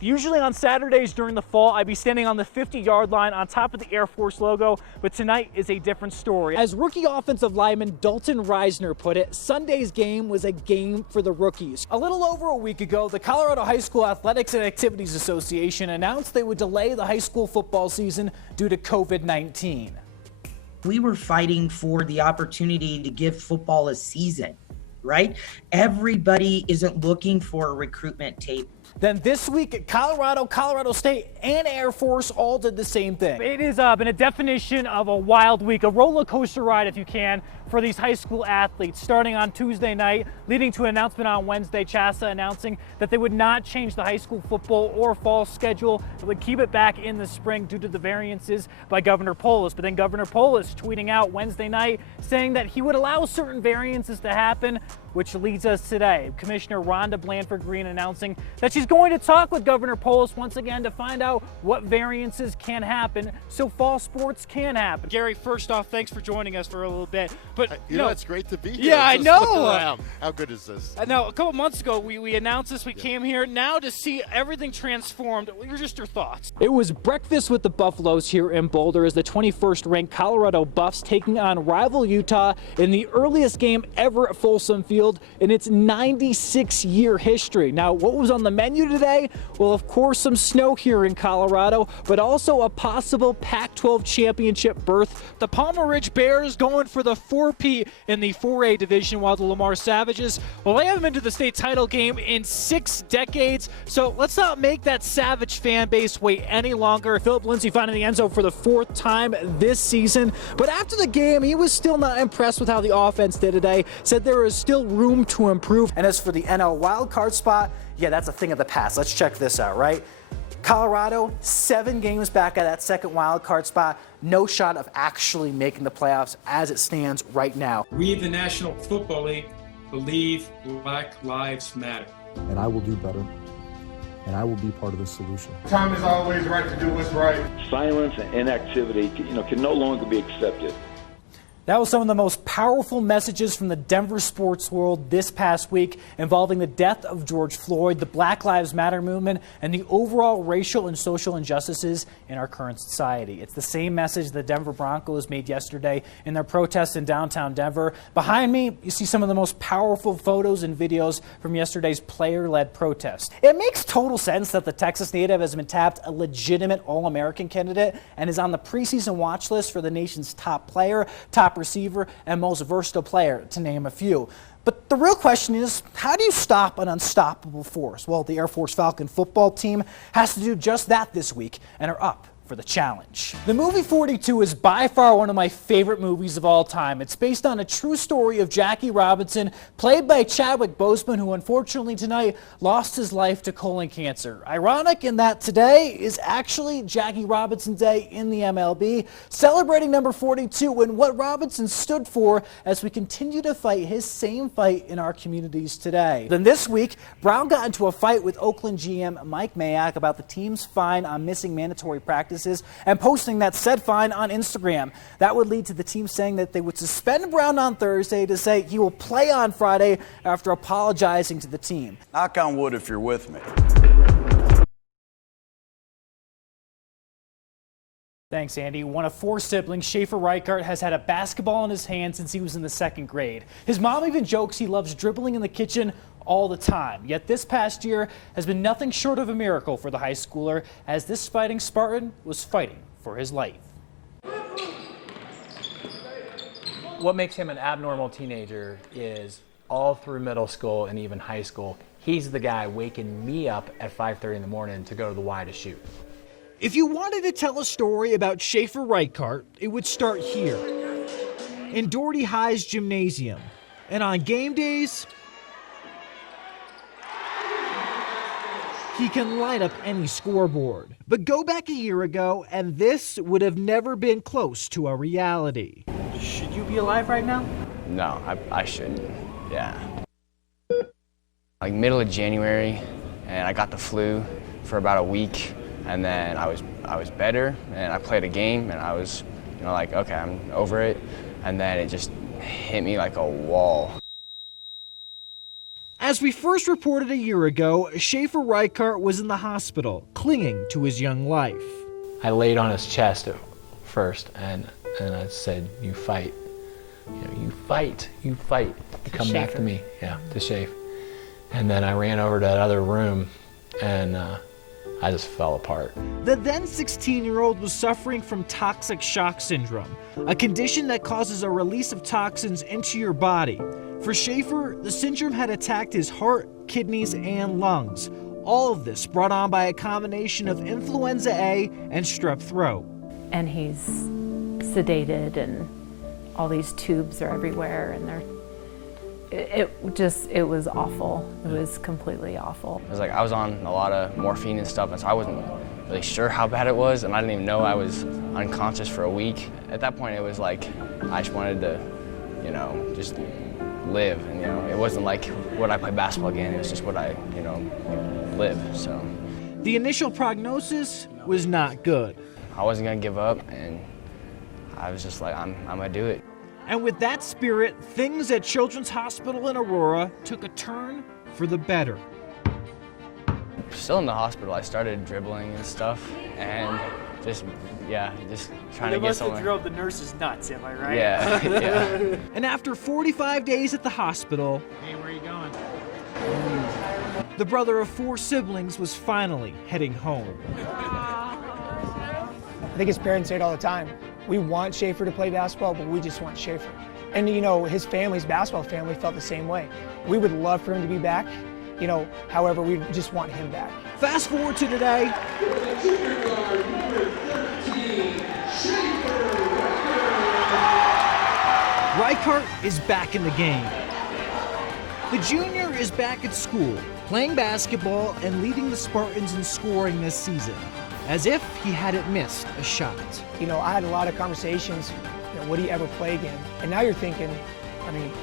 Usually on Saturdays during the fall, I'd be standing on the 50-yard line on top of the Air Force logo, but tonight is a different story. As rookie offensive lineman Dalton Reisner put it, Sunday's game was a game for the rookies. A little over a week ago, the Colorado High School Athletics and Activities Association announced they would delay the high school football season due to COVID-19. We were fighting for the opportunity to give football a season, right? Everybody isn't looking for a recruitment tape. Then this week, Colorado State, and Air Force all did the same thing. It has been a definition of a wild week, a roller coaster ride, if you can, for these high school athletes. Starting on Tuesday night, leading to an announcement on Wednesday, CHSAA announcing that they would not change the high school football or fall schedule. They would keep it back in the spring due to the variances by Governor Polis. But then Governor Polis tweeting out Wednesday night saying that he would allow certain variances to happen, which leads us today. Commissioner Rhonda Blanford Green announcing that she's going to talk with Governor Polis once again to find out what variances can happen so fall sports can happen. Gary, first off, thanks for joining us for a little bit. But you know, it's great to be here. Yeah, I know. How good is this? I know. A couple months ago, we announced this. We came here now to see everything transformed. What were just your thoughts? It was breakfast with the Buffaloes here in Boulder as the 21st ranked Colorado Buffs taking on rival Utah in the earliest game ever at Folsom Field in its 96-year history. Now, what was on the menu today? Well, of course, some snow here in Colorado, but also a possible Pac-12 championship berth. The Palmer Ridge Bears going for the 4P in the 4A division, while the Lamar Savages, well, they haven't been to the state title game in 6 decades, so let's not make that Savage fan base wait any longer. Philip Lindsay finding the end zone for the 4th time this season, but after the game, he was still not impressed with how the offense did today, said there is still room to improve. And as for the NL wildcard spot, yeah, that's a thing of the past. Let's check this out, right? Colorado, 7 games back at that second wild card spot. No shot of actually making the playoffs as it stands right now. We, the National Football League, believe Black Lives Matter. And I will do better, and I will be part of the solution. Time is always right to do what's right. Silence and inactivity, can no longer be accepted. That was some of the most powerful messages from the Denver sports world this past week involving the death of George Floyd, the Black Lives Matter movement, and the overall racial and social injustices in our current society. It's the same message the Denver Broncos made yesterday in their protests in downtown Denver. Behind me, you see some of the most powerful photos and videos from yesterday's player-led protest. It makes total sense that the Texas native has been tapped a legitimate All-American candidate and is on the preseason watch list for the nation's top player, top receiver, and most versatile player, to name a few. But the real question is, how do you stop an unstoppable force? Well, the Air Force Falcon football team has to do just that this week and are up for the challenge. The movie 42 is by far one of my favorite movies of all time. It's based on a true story of Jackie Robinson, played by Chadwick Boseman, who unfortunately tonight lost his life to colon cancer. Ironic in that today is actually Jackie Robinson Day in the MLB, celebrating number 42 and what Robinson stood for as we continue to fight his same fight in our communities today. Then this week, Brown got into a fight with Oakland GM Mike Mayock about the team's fine on missing mandatory practices and posting that said fine on Instagram. That would lead to the team saying that they would suspend Brown on Thursday to say he will play on Friday after apologizing to the team. Knock on wood if you're with me. Thanks, Andy. One of 4 siblings, Schaefer Reichart has had a basketball in his hand since he was in the 2nd grade. His mom even jokes he loves dribbling in the kitchen all the time. Yet this past year has been nothing short of a miracle for the high schooler, as this fighting Spartan was fighting for his life. What makes him an abnormal teenager is all through middle school and even high school, he's the guy waking me up at 5:30 in the morning to go to the Y to shoot. If you wanted to tell a story about Schaefer Reichart, it would start here, in Doherty High's gymnasium. And on game days, he can light up any scoreboard. But go back a year ago, and this would have never been close to a reality. Should you be alive right now? No, I shouldn't. Yeah. Like middle of January, and I got the flu for about a week, and then I was better, and I played a game, and I was, like, okay, I'm over it, and then it just hit me like a wall. As we first reported a year ago, Schaefer Reichart was in the hospital, clinging to his young life. I laid on his chest at first, and I said, "You fight. You fight. You fight. You come back to me." Yeah, to Schaefer. And then I ran over to that other room, and I just fell apart. The then 16-year-old was suffering from toxic shock syndrome, a condition that causes a release of toxins into your body. For Schaefer, the syndrome had attacked his heart, kidneys, and lungs. All of this brought on by a combination of influenza A and strep throat. And he's sedated, and all these tubes are everywhere, and it was awful. It was completely awful. It was like I was on a lot of morphine and stuff, and so I wasn't really sure how bad it was, and I didn't even know I was unconscious for a week. At that point, it was like I just wanted to, just live, and it wasn't like would I play basketball again. It was just would I, live. So the initial prognosis was not good. I wasn't gonna give up, and I was just like, I'm gonna do it. And with that spirit, things at Children's Hospital in Aurora took a turn for the better. Still in the hospital, I started dribbling and stuff, and just trying to get somewhere. They must have drove the nurses nuts, am I right? Yeah, yeah. And after 45 days at the hospital, hey, where are you going? The brother of 4 siblings was finally heading home. I think his parents say it all the time. We want Schaefer to play basketball, but we just want Schaefer. And his family's basketball family felt the same way. We would love for him to be back, however, we just want him back. Fast forward to today. Reichart is back in the game. The junior is back at school, playing basketball and leading the Spartans in scoring this season, as if he hadn't missed a shot. I had a lot of conversations, would he ever play again? And now you're thinking,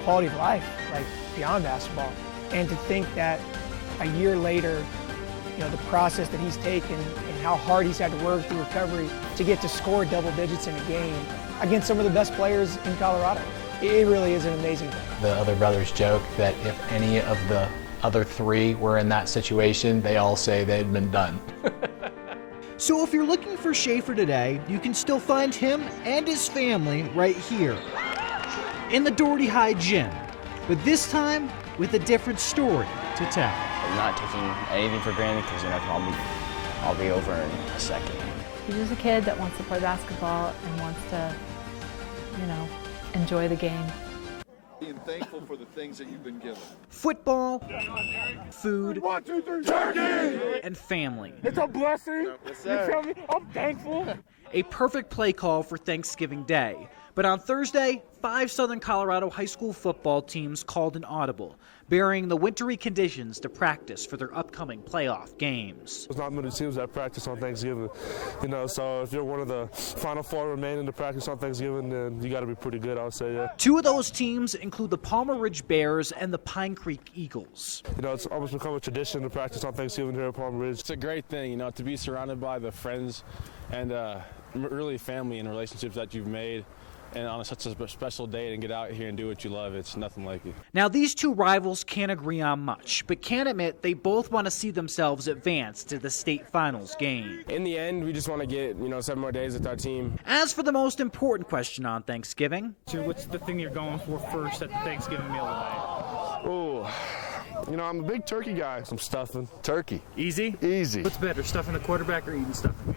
quality of life, like beyond basketball. And to think that a year later, the process that he's taken and how hard he's had to work through recovery to get to score double digits in a game against some of the best players in Colorado. It really is an amazing thing. The other brothers joke that if any of the other 3 were in that situation, they all say they'd been done. So if you're looking for Schaefer today, you can still find him and his family right here in the Doherty High Gym, but this time with a different story to tell. I'm not taking anything for granted because I'll be over in a second. He's just a kid that wants to play basketball and wants to, enjoy the game. Being thankful for the things that you've been given. Football, food, 1, 2, 3, turkey! And family. It's a blessing. You feel me? I'm thankful. A perfect play call for Thanksgiving Day. But on Thursday, 5 Southern Colorado high school football teams called an audible, burying the wintry conditions to practice for their upcoming playoff games. There's not many teams that practice on Thanksgiving, so if you're one of the final 4 remaining to practice on Thanksgiving, then you got to be pretty good, I would say, yeah. 2 of those teams include the Palmer Ridge Bears and the Pine Creek Eagles. It's almost become a tradition to practice on Thanksgiving here at Palmer Ridge. It's a great thing, to be surrounded by the friends and really family and relationships that you've made. And on such a special day and get out here and do what you love, it's nothing like it. Now, these 2 rivals can't agree on much, but can admit they both want to see themselves advance to the state finals game. In the end, we just want to get, 7 more days with our team. As for the most important question on Thanksgiving. So what's the thing you're going for first at the Thanksgiving meal today? Oh, I'm a big turkey guy. Some stuffing. Turkey. Easy? Easy. What's better, stuffing the quarterback or eating stuffing?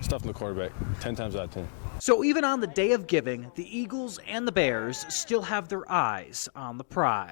Stuffing the quarterback, 10 times out of 10. So even on the day of giving, the Eagles and the Bears still have their eyes on the prize.